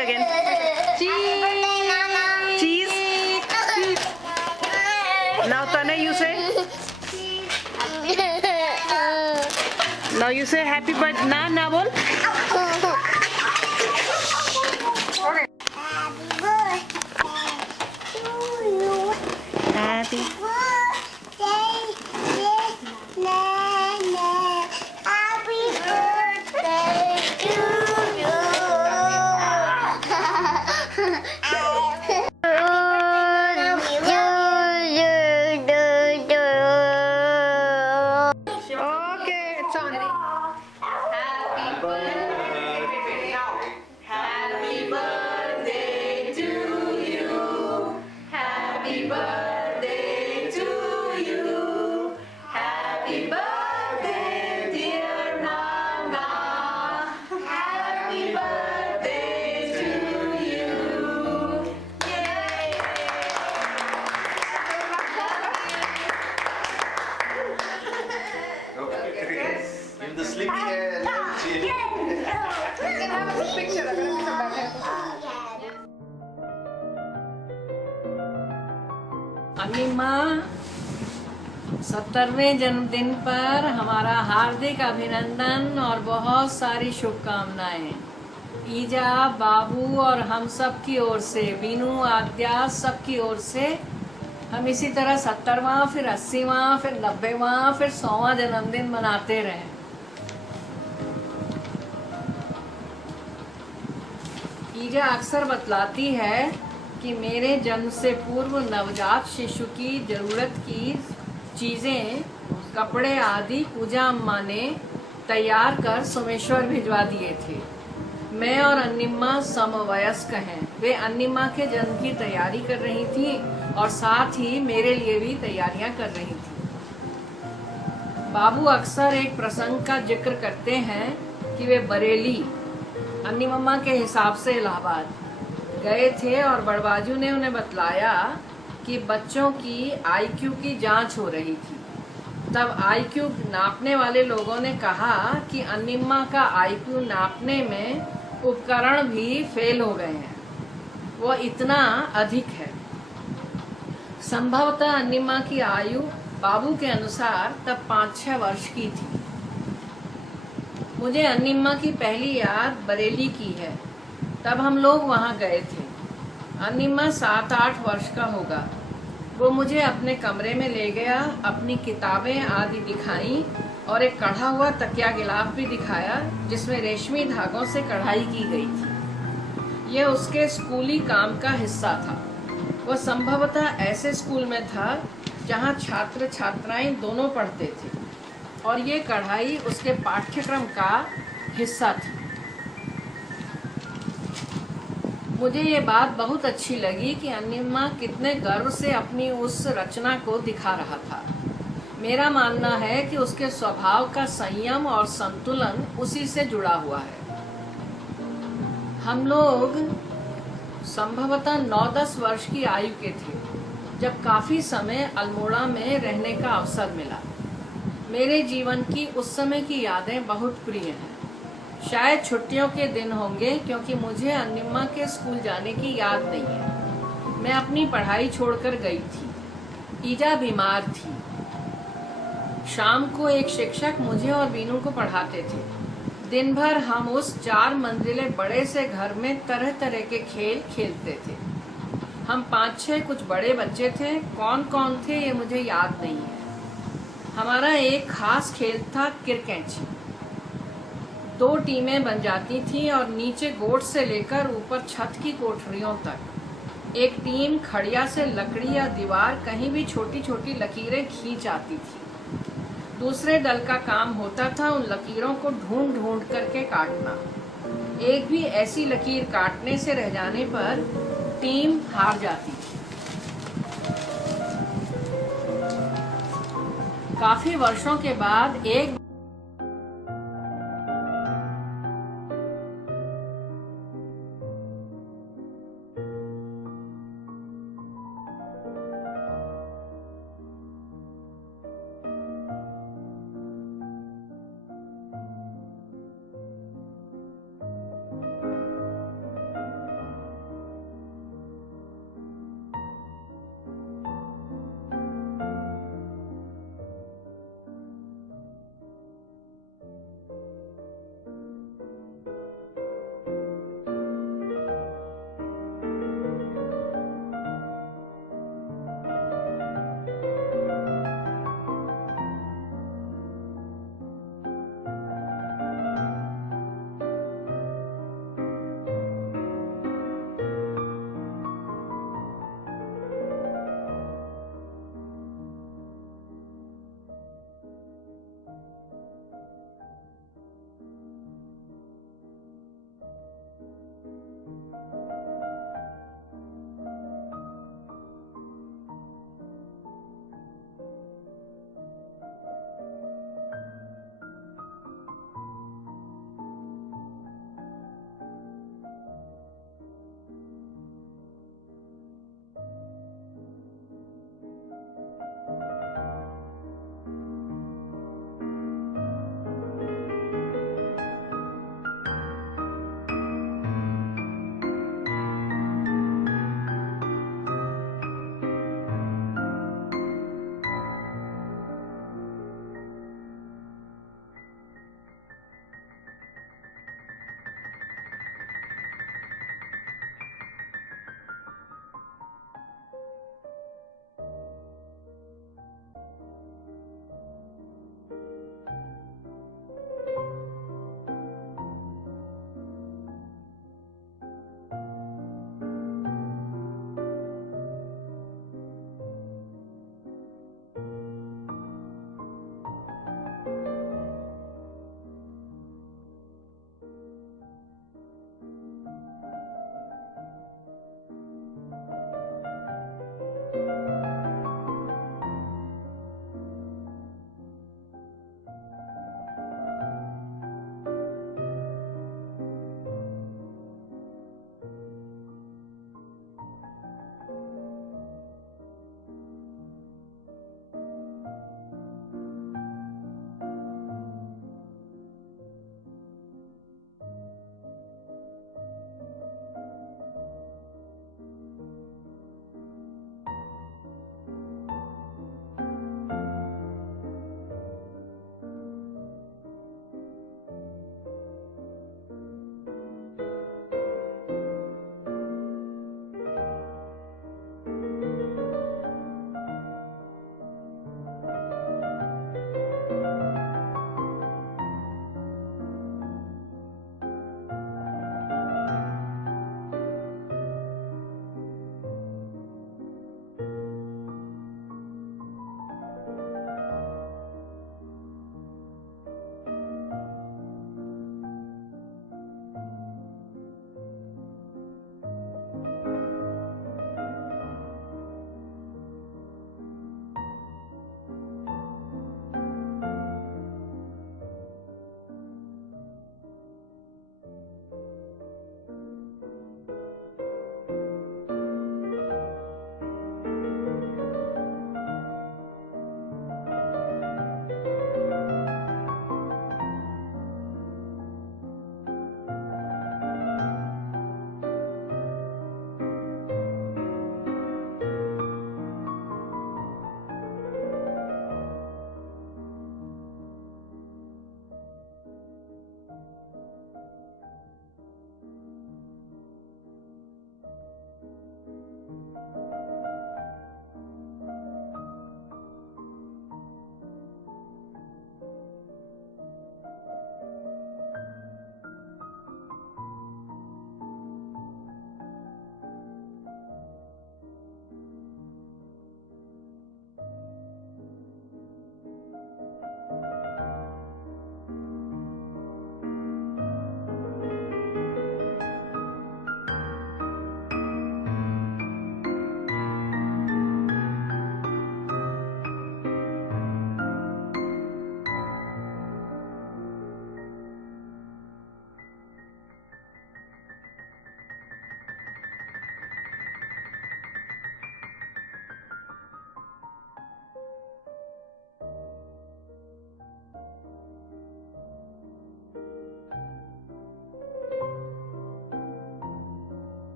again. Cheese. Now Tanay, you say. Now you say happy birthday. Na bol. Happy. In the sleepy hair, अन्निम्मा 70वें जन्मदिन पर हमारा हार्दिक अभिनंदन और बहुत सारी शुभकामनाएं। ईजा, बाबू और हम सब की ओर से, बीनू, आद्या सब की ओर से हम इसी तरह 70वां, फिर 80वां, फिर 90वां, फिर 100वां जन्मदिन मनाते रहें। ईजा अक्सर बतलाती है कि मेरे जन्म से पूर्व नवजात शिशु की जरूरत की चीजें, कपड़े आदि पूजा अम्मा ने तैयार कर सोमेश्वर भिजवा दिए थे। मैं और अन्निम्मा समवयस्क हैं। वे अन्निम्मा के जन्म की तैयारी कर रही थी और साथ ही मेरे लिए भी तैयारियां कर रही थी। बाबू अक्सर एक प्रसंग का जिक्र करते हैं कि वे बरेली, अन्निम्मा के हिसाब से इलाहाबाद गए थे और बड़बाजू ने उन्हें बतलाया कि बच्चों की आईक्यू की जांच हो रही थी। तब आईक्यू नापने वाले लोगों ने कहा कि अन्निम्मा का आईक्यू नापने में उपकरण भी फेल हो गए हैं, वो इतना अधिक है। संभवतः अन्निम्मा की आयु बाबू के अनुसार तब 5-6 वर्ष की थी। मुझे अन्निम्मा की पहली याद बरेली की है। तब हम लोग वहां गए थे। अन्निम्मा 7-8 वर्ष का होगा। वो मुझे अपने कमरे में ले गया, अपनी किताबें आदि दिखाई और एक कढ़ा हुआ तकिया गिलाफ भी दिखाया जिसमें रेशमी धागों से कढ़ाई की गई थी। यह उसके स्कूली काम का हिस्सा था। वह संभवतः ऐसे स्कूल में था जहां छात्र छात्राएं दोनों पढ़ते थे और ये कढ़ाई उसके पाठ्यक्रम का हिस्सा थी। मुझे ये बात बहुत अच्छी लगी कि अन्निम्मा कितने गर्व से अपनी उस रचना को दिखा रहा था। मेरा मानना है कि उसके स्वभाव का संयम और संतुलन उसी से जुड़ा हुआ है। हम लोग संभवतः 9-10 वर्ष की आयु के थे जब काफी समय अल्मोड़ा में रहने का अवसर मिला। मेरे जीवन की उस समय की यादें बहुत प्रिय हैं। शायद छुट्टियों के दिन होंगे क्योंकि मुझे अन्निम्मा के स्कूल जाने की याद नहीं है। मैं अपनी पढ़ाई छोड़कर गई थी। ईजा बीमार थी। शाम को एक शिक्षक मुझे और बीनू को पढ़ाते थे। दिन भर हम उस 4 मंजिले बड़े से घर में तरह तरह के खेल खेलते थे। हम 5-6 कुछ बड़े बच्चे थे। कौन कौन थे ये मुझे याद नहीं है। हमारा एक खास खेल था किरकैंची। 2 टीमें बन जाती थीं और नीचे गोट से लेकर ऊपर छत की कोठरियों तक एक टीम खड़िया से लकड़ी या दीवार कहीं भी छोटी छोटी लकीरें खींच आती थी। दूसरे दल का काम होता था उन लकीरों को ढूंढ ढूंढ करके काटना। एक भी ऐसी लकीर काटने से रह जाने पर टीम हार जाती थी। काफी वर्षों के बाद एक